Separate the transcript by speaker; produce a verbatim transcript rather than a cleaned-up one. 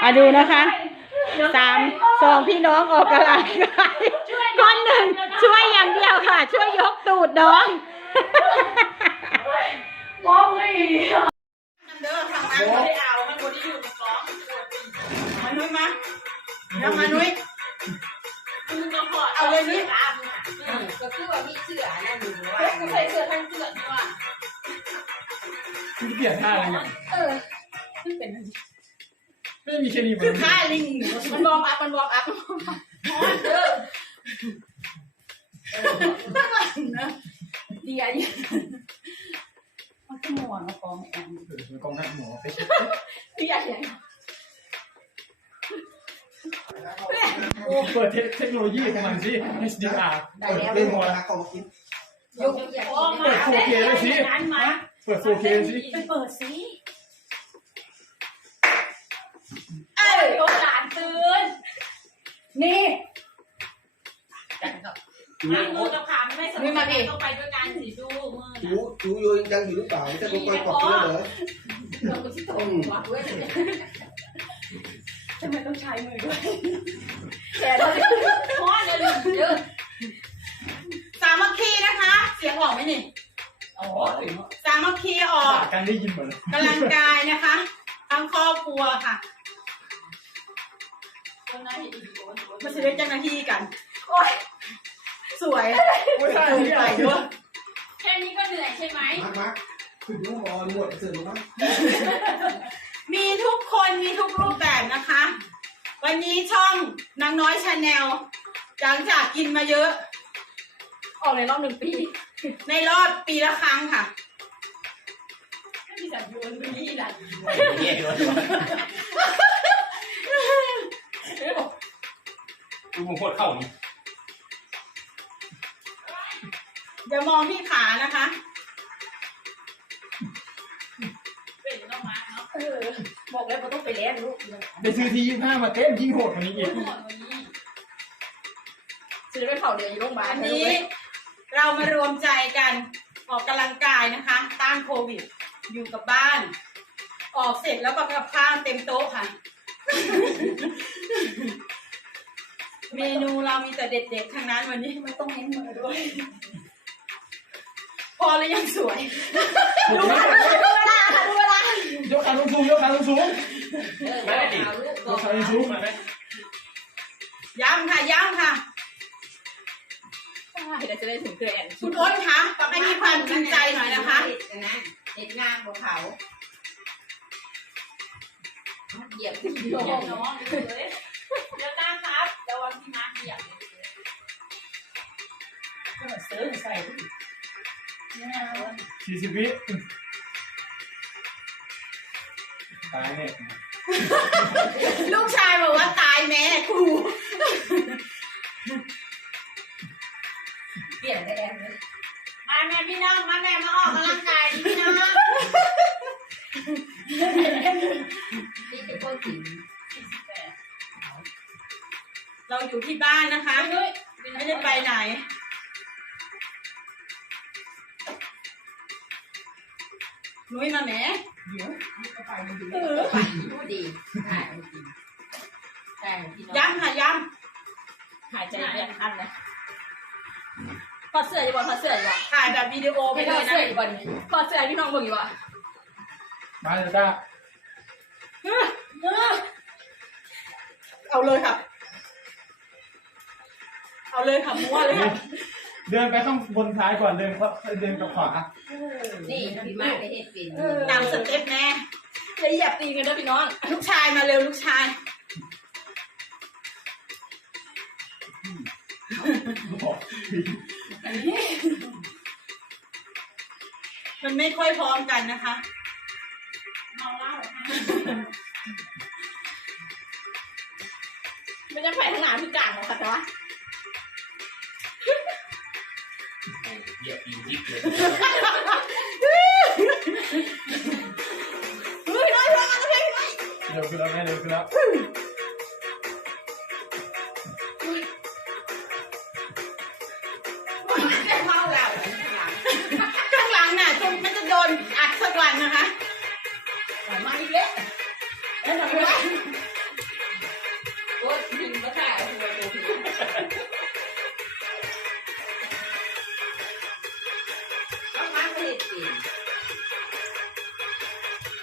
Speaker 1: อ่ะดูนะคะสามสองพี่น้องออกกำลังกายคนหนึ่งช่วยอย่างเดียวค่ะ ช่วยยกตูดน้อง
Speaker 2: มองเลย
Speaker 1: เด้อทางนั้นไม่ได้เอามันบนที่อยู่ในกล่องมานุ้ยมาแล้วมานุ้ยเอาเลยนุ้ย
Speaker 3: ก็คือว่ามีเสื้อนั่นอยู่ว่า
Speaker 2: ก็ใส่เสื้อทั้งเสื้อนี่ว่า
Speaker 4: คุณเปลี่ยนท่าอะไรเนี่ย
Speaker 2: เออเป็น
Speaker 4: ไม่มีแค่นี้
Speaker 1: คือท่าลิง
Speaker 2: มันวอร์มอัพมันวอร์มอัพเออดีอ่ะเนี่ยมันก็มัวนะกองแอน
Speaker 4: กองทัพหมอไปเช็ด
Speaker 2: ดีอ่ะเนี่ย
Speaker 4: โอ้เปิดเทคโนโลยีของมันสิ เอช ดี อาร์
Speaker 3: ได้แล้ว
Speaker 4: เล่นมอนะเขาคิด
Speaker 2: ยุก
Speaker 4: เปิด โฟร์เค เลยสิเปิด โฟร์เค สิ
Speaker 2: ไปเปิดสิเอ้ยโตหลานตื่นนี่
Speaker 1: มือจะผ่านไม่สนุกต้องไปด้วยกันสิดูมือ
Speaker 5: จูจูโยยังอยู่หรือเปล่าจะไปคอยกดเลยเหรอ
Speaker 2: เราก็ที่โตหัวด้วยทำไมต้องใช้มือด้วยแฉเลยพอเลยเยอะ
Speaker 1: สามัคคีนะคะเสียงออกไหมนี่
Speaker 4: อ๋อ
Speaker 1: สามัคคีออก
Speaker 4: การได้ยินเหมือน
Speaker 1: กำลังกายนะคะทั้งครอบครัวค่ะมาเสด็จเจ้าหน้าที่กันโอ้ยสวย
Speaker 4: ไม่ใช่
Speaker 1: ใส่ด้วย
Speaker 2: แค่นี้ก็เหนื่อยใช่ไหม
Speaker 5: มาร์คมาร์คคือดูมอหมดเสร็จแล้วมั้ง
Speaker 1: มีทุกคนมีทุกรูปแบบนะคะวันนี้ช่องนางน้อยชาแนลหลังจากกินมาเยอะ
Speaker 2: ออกในรอบหนึ่งปี
Speaker 1: ในรอบปีละครั้งค่ะ
Speaker 2: ที่สัญญาณดูนี่แหละ
Speaker 4: ดูมงคลเข้านี่
Speaker 1: อย่ามองที่ขานะคะ
Speaker 2: เป็นน้องมาเนาะเออบอกแล้วว่าต้องไปเล่นลูก
Speaker 4: ไปซื้อที่ยี่ห้ามาเต้นยิ่งโหดกว่านี้อีก
Speaker 2: ซื้อไปเผาเดี๋ยวอยู่โรงพยาบาล
Speaker 1: อันนี้เรามารวมใจกันออกกำลังกายนะคะต้านโควิดอยู่กับบ้านออกเสร็จแล้วก็กับข้าวเต็มโต๊ะค่ะเมนูเรามีแต่เด็ดๆทั้งนั้นวันนี้
Speaker 2: ไม่ต้องเน้นมือด้วย
Speaker 1: พอแล้วยังสวย
Speaker 2: ดูเวลาดูเวลาดูเวลาย
Speaker 4: กขาลงสูงยกขาลงสูงไม่ได้ดิยกขาลงสูงมาไหม
Speaker 1: ย้ำค่ะย้ำค่ะ
Speaker 2: เดี๋ยวจะได้ถึงเกลือแอน
Speaker 1: คุณอ้นคะให้มีความจริงใจหน่อยนะคะ
Speaker 3: เด็ดงามของเขาเหยียบที่
Speaker 2: น้องน้องเลยเดี๋ยวตั้งครับเดี๋ยววันที่มาเหยียบก็ซื้อใส่
Speaker 4: สี่สิบวิตายเนี่ย
Speaker 1: ลูกชายบอกว่าตายแม่ครู
Speaker 3: เปลี่ยนได้แล้วเลย
Speaker 1: มาแม่พี่น้องมาแม่มาออกกำลังกายพี่น้อง
Speaker 3: นี่เป็นคนจริง
Speaker 1: เราอยู่ที่บ้านนะคะไม่ได้ไปไหนนุ้ยมาแม่
Speaker 3: เดี๋ยวก็ไปมันดีไปดูดีใช่จริงใช่
Speaker 1: ย้ำค่ะย้
Speaker 2: ำหายใจแบบอันนะพอเสื้ออยู่บ่พอเสื้ออยู่บ่
Speaker 1: ถ่ายแบบวิดีโอไปเลยนะ
Speaker 2: พอเสื้อพี่น้องบอกอยู่บ่
Speaker 4: มาเลยจ้า
Speaker 1: เอาเลยค่ะเอาเลยค่ะมั่วเลยค่ะ
Speaker 4: เดินไปข้างบนท้ายก่อนเดินก็เดินกับขวา
Speaker 3: นี่พี่มาได้เห็นเป็น
Speaker 1: ตามสเต็ปแม่
Speaker 2: จะเหยียบตีกันนะพี่น้อง
Speaker 1: ลูกชายมาเร็วลูกชายมันไม่ค่อยพร้อมกันนะคะ
Speaker 2: เมาเหล้าไม่จะแผ่ทั้งหนาพี่กลางหรอกค่ะจ๊ะ
Speaker 4: เหยียบยิงยิบเลย
Speaker 1: เฮ้ยน้อยน้อยน้อยน้อย
Speaker 4: เร็วขึ้นแล้วแม่เร็วขึ้นแล้ว
Speaker 1: เมาแล้วข้างหลังน่ะมันจะโดนอัดสักวันนะคะ
Speaker 2: มาอีกแล้วแล้วทำไม
Speaker 3: เปลี่ยน